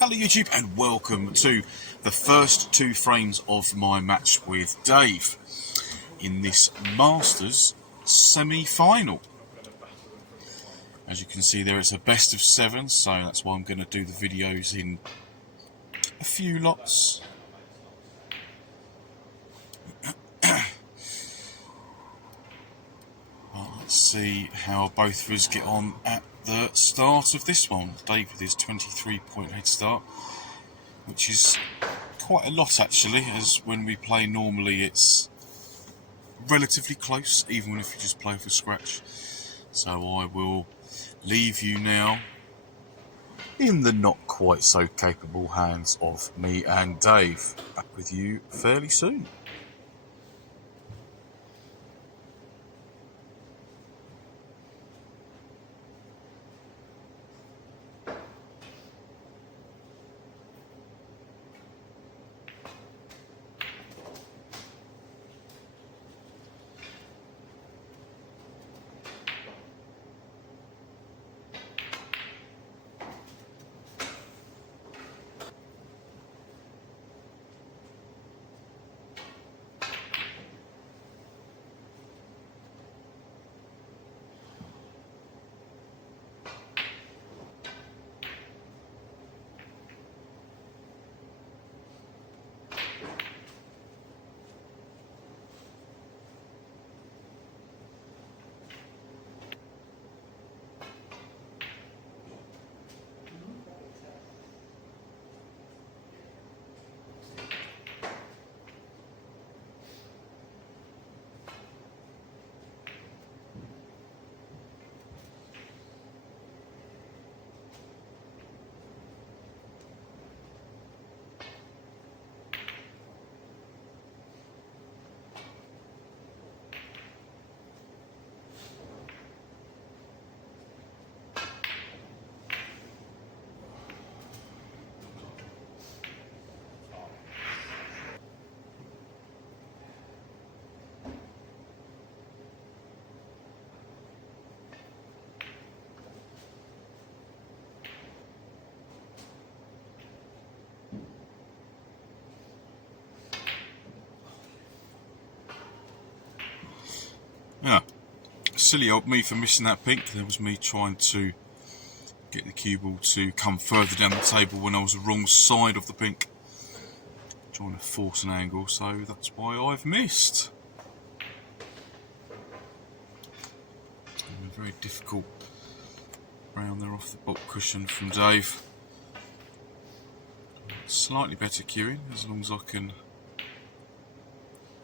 Hello YouTube and welcome to the first two frames of my match with Dave in this Masters semi-final. As you can see there, it's a best of 7, so that's why I'm going to do the videos in a few lots. Let's see how both of us get on at the start of this one. Dave with his 23-point head start, which is quite a lot actually, as when we play normally it's relatively close, even if you just play for scratch. So I will leave you now in the not quite so capable hands of me and Dave. Back with you fairly soon. Yeah, silly old me for missing that pink. There was me trying to get the cue ball to come further down the table when I was the wrong side of the pink, trying to force an angle, so that's why I've missed. A very difficult round there off the bottom cushion from Dave. Slightly better cueing, as long as I can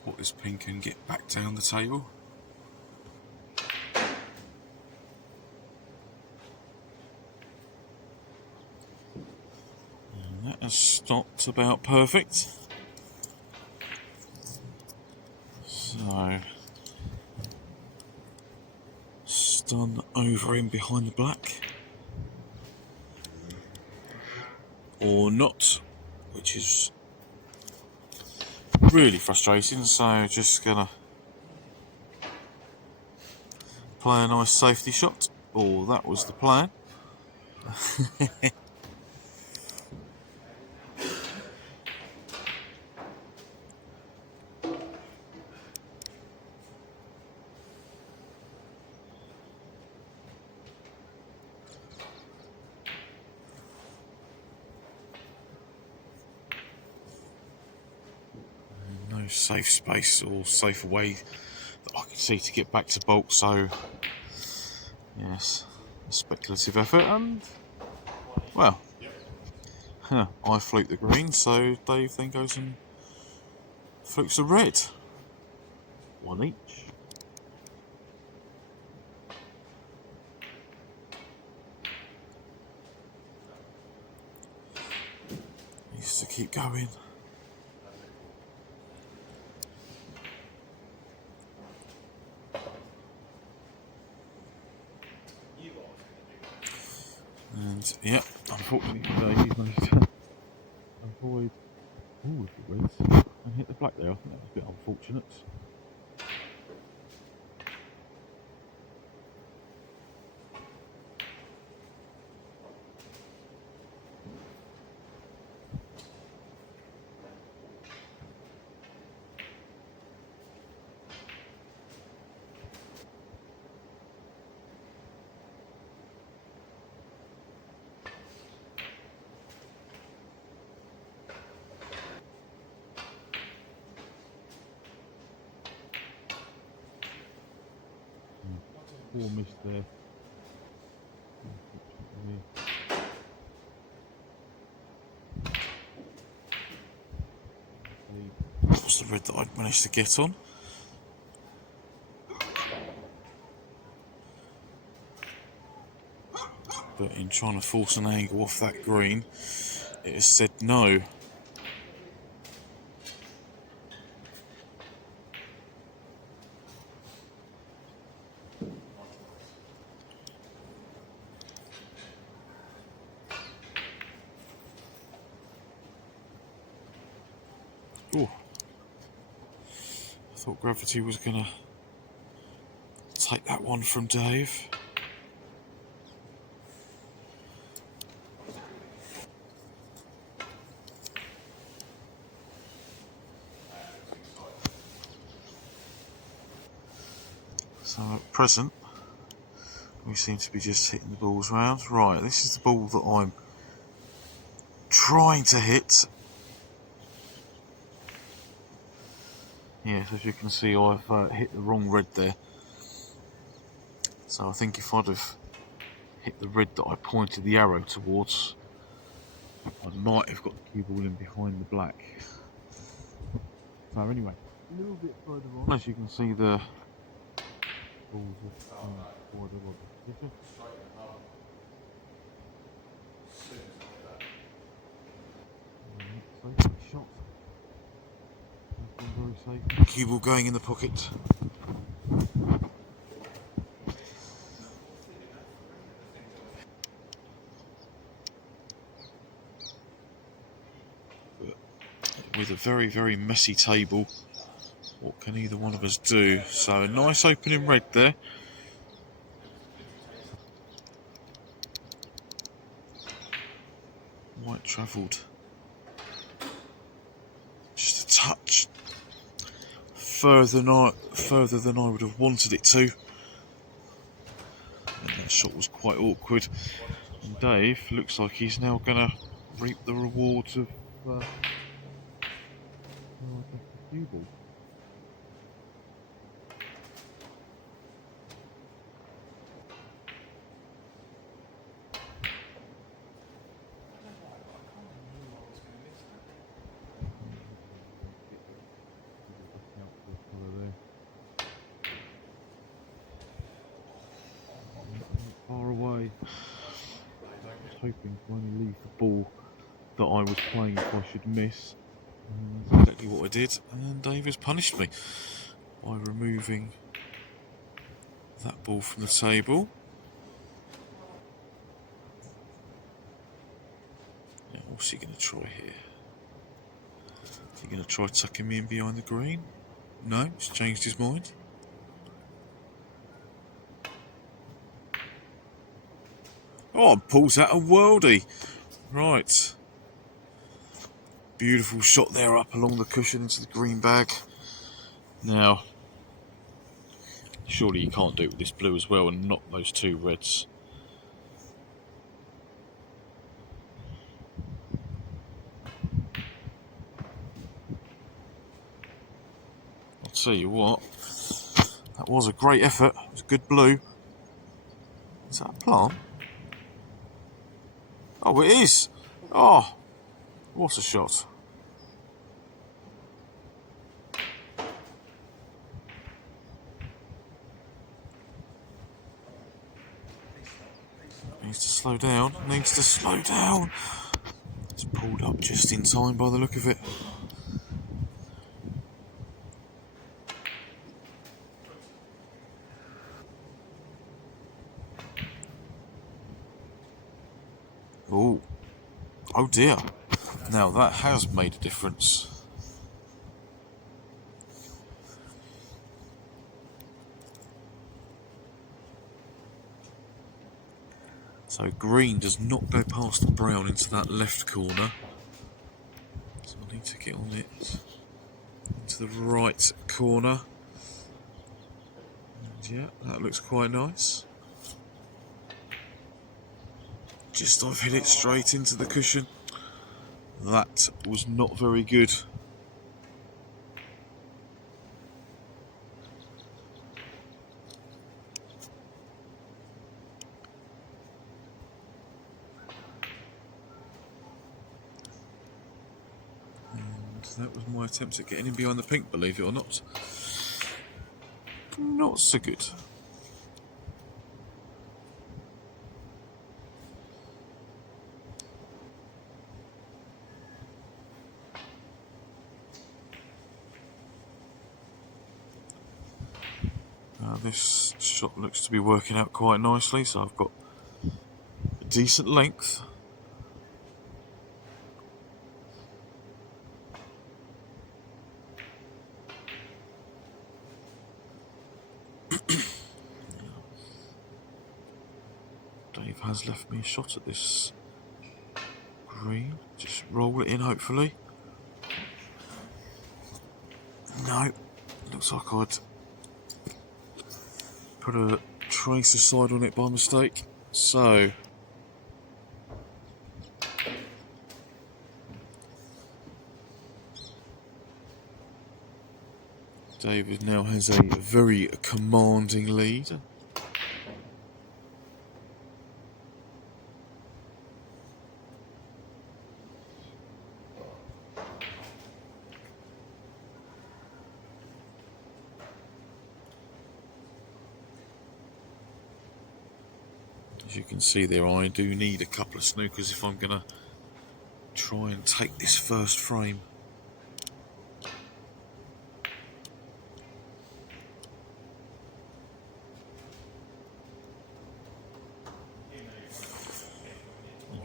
put this pink and get back down the table. And that has stopped about perfect. So, stun over in behind the black. Or not, which is really frustrating, so just gonna play a nice safety shot. Oh, that was the plan. No safe space or safe way that I can see to get back to baulk, so yes, a speculative effort, and well, I fluke the green, so Dave then goes and flukes the red. One each. Needs to keep going. And yeah, unfortunately today he's managed to avoid all of the reds and hit the black there. I think that was a bit unfortunate. poor miss there. That was the red that I'd managed to get on. But in trying to force an angle off that green, it has said no. Oh, I thought gravity was going to take that one from Dave. So at present, we seem to be just hitting the balls round. Right, this is the ball that I'm trying to hit. Yes, as you can see, I've hit the wrong red there. So I think if I'd have hit the red that I pointed the arrow towards, I might have got the cue ball in behind the black. So anyway, a little bit further on, as you can see, the balls are forward a lot of position. Safe shot. Very safe. Cue ball going in the pocket. With a very, very messy table, what can either one of us do? So a nice opening red there. White travelled just a touch further than I would have wanted it to. And that shot was quite awkward. And Dave looks like he's now going to reap the rewards of the cue ball. Far away. I was hoping to only leave the ball that I was playing if I should miss. And that's exactly what I did, and Dave has punished me by removing that ball from the table. Now, what's he going to try here? Is he going to try tucking me in behind the green? No, he's changed his mind. Oh, and pulls out a worldie. Right. Beautiful shot there up along the cushion into the green bag. Now, surely you can't do it with this blue as well and knock those two reds. I'll tell you what, that was a great effort. It was good blue. Is that a plant? Oh, it is. Oh, what a shot. Needs to slow down. Needs to slow down. It's pulled up just in time by the look of it. Oh. Oh dear. Now that has made a difference. So green does not go past the brown into that left corner. So I need to get on it into the right corner. And yeah, that looks quite nice. Just I've hit it straight into the cushion. That was not very good. So that was my attempt at getting him behind the pink, believe it or not. Not so good. This shot looks to be working out quite nicely, so I've got a decent length. Dave has left me a shot at this green. Just roll it in, hopefully. No, looks like I'd put a tracer side on it by mistake. So David now has a very commanding lead. As you can see there, I do need a couple of snookers if I'm going to try and take this first frame.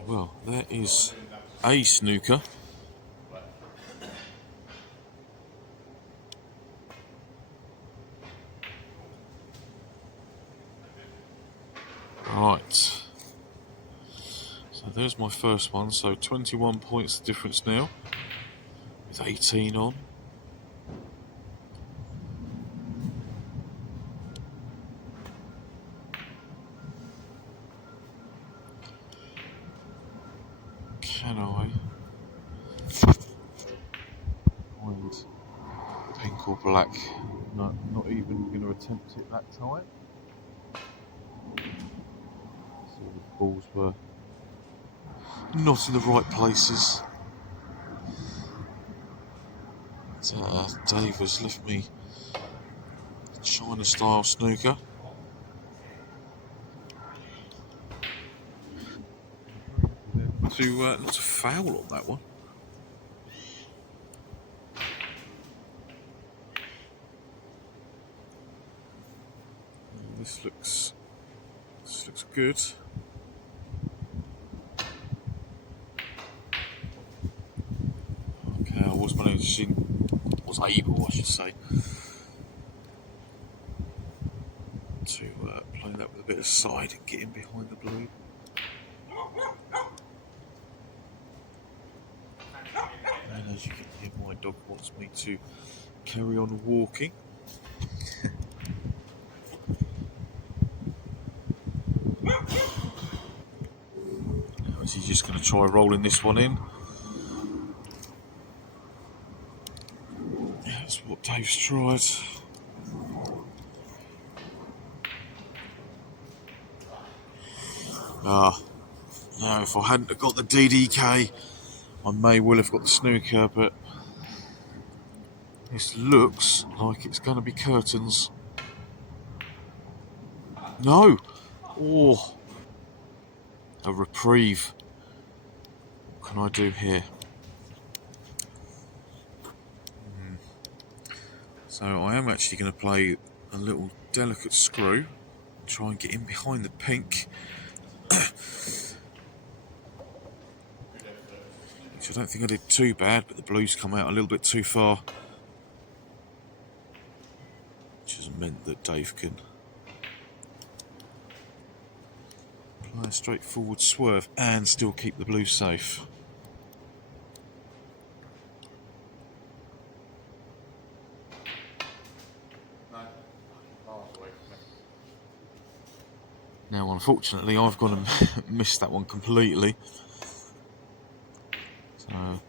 Well, there is a snooker. Right. So there's my first one. So 21 points the difference now, with 18 on. Can I find pink or black? No, not even going to attempt it that time. So the balls were not in the right places. Dave has left me a China style snooker. Not to foul on that one. This looks good. Okay, I was able, I should say, to play that with a bit of side and get in behind the blue. And as you can hear, my dog wants me to carry on walking. Is he just going to try rolling this one in? That's what Dave's tried. Now if I hadn't got the DDK, I may well have got the snooker, but this looks like it's going to be curtains. No! Oh! A reprieve. What can I do here? So I am actually going to play a little delicate screw. Try and get in behind the pink. Which I don't think I did too bad, but the blues come out a little bit too far. Which has meant that Dave can play a straightforward swerve and still keep the blues safe. Now, unfortunately, I've gone and missed that one completely. So,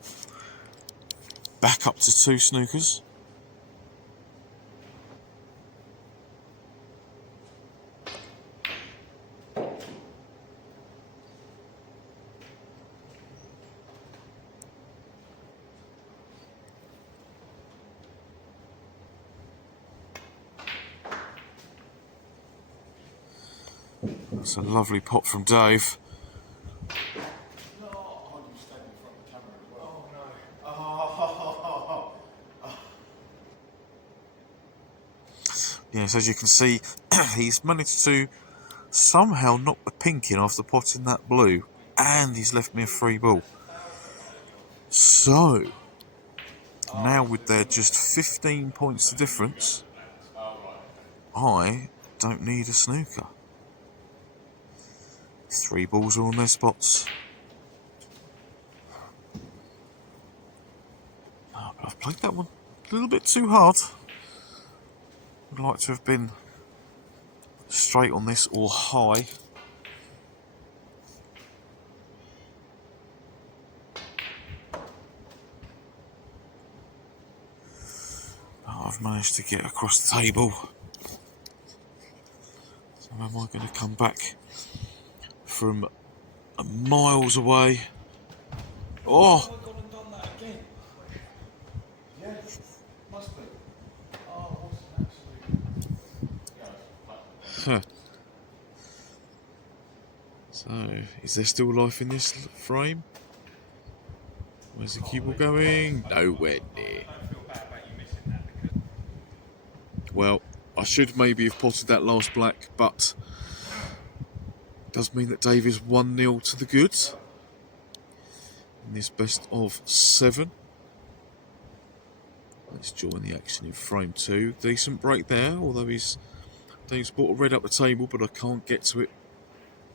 back up to 2 snookers. It's a lovely pot from Dave. Yes, as you can see, he's managed to somehow knock the pink in after potting that blue, and he's left me a free ball. So, now with their just 15 points to difference, I don't need a snooker. 3 balls are on their spots. Oh, but I've played that one a little bit too hard. Would like to have been straight on this or high. Oh, I've managed to get across the table. So am I going to come back from miles away? Oh! Huh. So, is there still life in this frame? Where's the cue ball going? Nowhere near. Well, I should maybe have potted that last black, but it does mean that Dave is 1-0 to the goods in this best of 7. Let's join the action in frame 2. Decent break there, although Dave's brought a red up the table, but I can't get to it.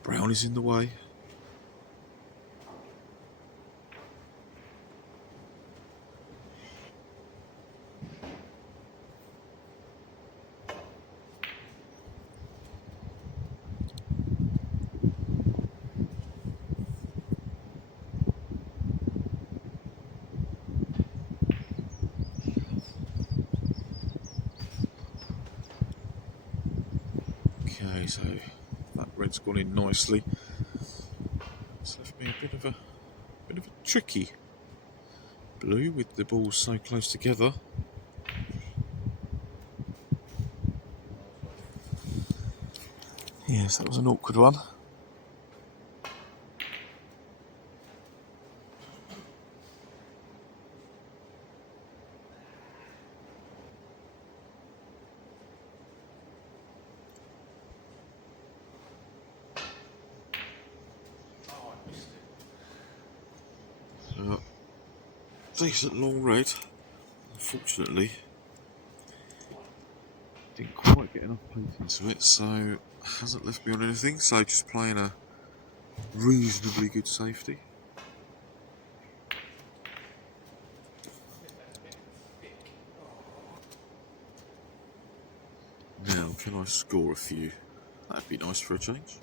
Brown is in the way. Okay, so that red's gone in nicely. It's left me a bit of a tricky blue with the balls so close together. Yes, that was an awkward one. Decent long red. Unfortunately, didn't quite get enough paint into it, so hasn't left me on anything. So just playing a reasonably good safety. Now, can I score a few? That'd be nice for a change.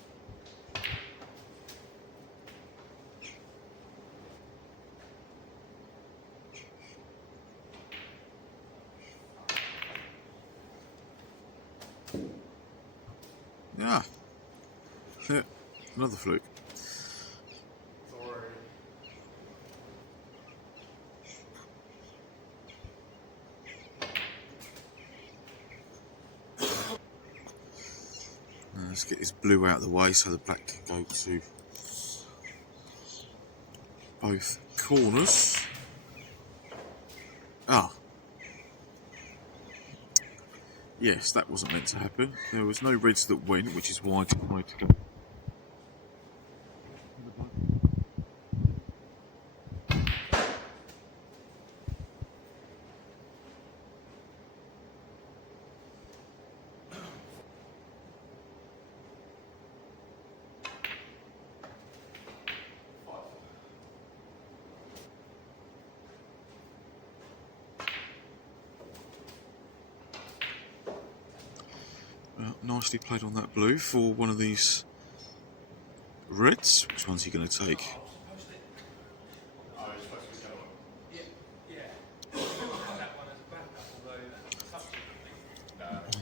Yeah. Another fluke. Let's get this blue out of the way so the black can go to both corners. Ah. Yes, that wasn't meant to happen. There was no reds that went, which is why I decided to go. Nicely played on that blue for one of these reds. Which one's he going to take?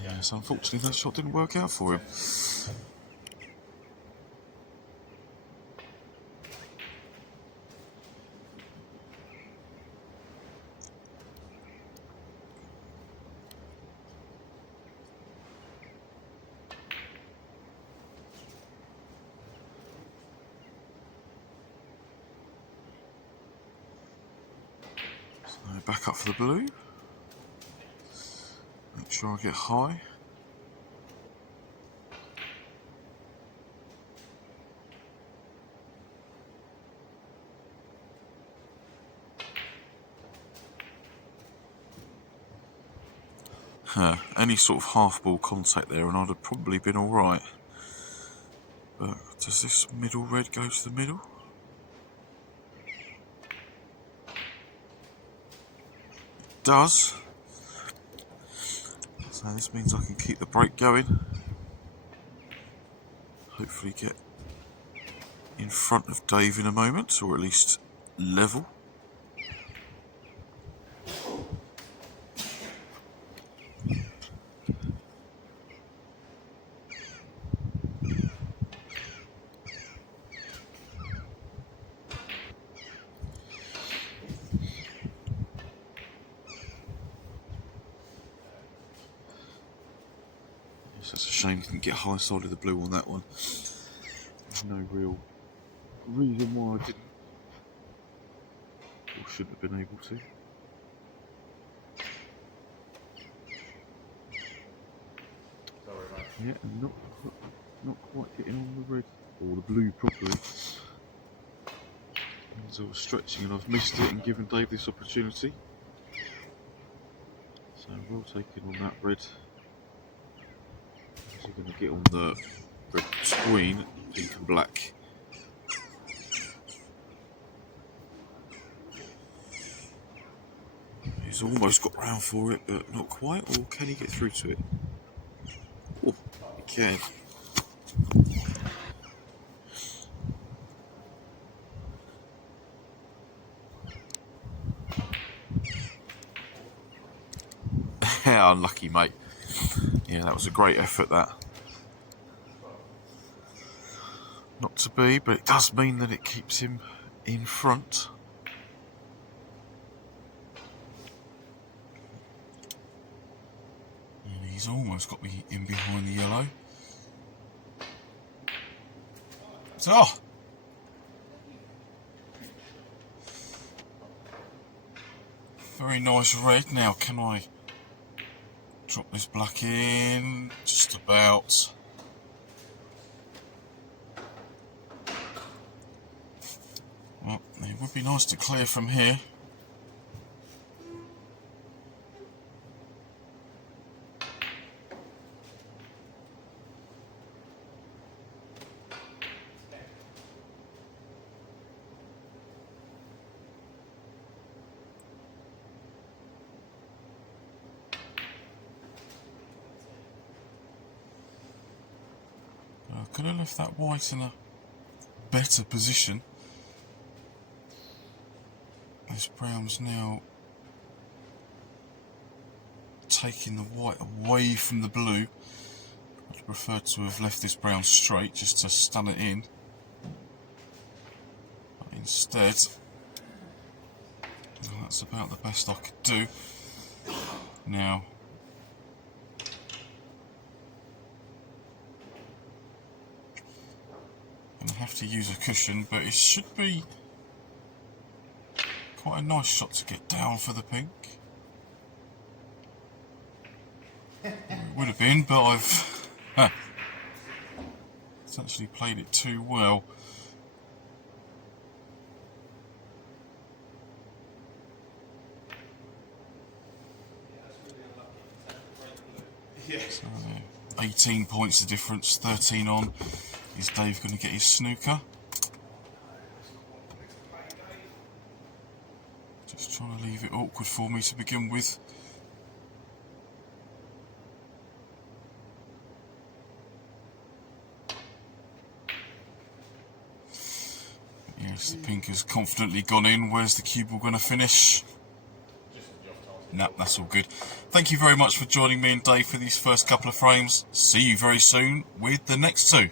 Yes, unfortunately that shot didn't work out for him. Back up for the blue. Make sure I get high. Any sort of half ball contact there and I'd have probably been alright. But does this middle red go to the middle? It does. So this means I can keep the break going. Hopefully get in front of Dave in a moment, or at least level. It's a shame I didn't get high side of the blue on that one. There's no real reason why I didn't, or shouldn't have been able to. Yeah, and not quite hitting on the red or the blue properly. As I was stretching and I've missed it and given Dave this opportunity. So well taken on that red. So we're going to get on the red between pink and black. He's almost got round for it, but not quite. Or can he get through to it? Oh, he can. How unlucky, mate. Yeah, that was a great effort, that. Not to be, but it does mean that it keeps him in front. And he's almost got me in behind the yellow. So, very nice red. Now, can I drop this black in? Just about. Well, it would be nice to clear from here. I could have left that white in a better position. This brown's now taking the white away from the blue. I'd prefer to have left this brown straight just to stun it in. But instead, that's about the best I could do. Now, I'm going to have to use a cushion, but it should be quite a nice shot to get down for the pink. It would have been, but I've essentially played it too well. So, 18 points the difference, 13 on. Is Dave going to get his snooker? Just trying to leave it awkward for me to begin with. Yes, the pink has confidently gone in. Where's the cue ball going to finish? No, that's all good. Thank you very much for joining me and Dave for these first couple of frames. See you very soon with the next two.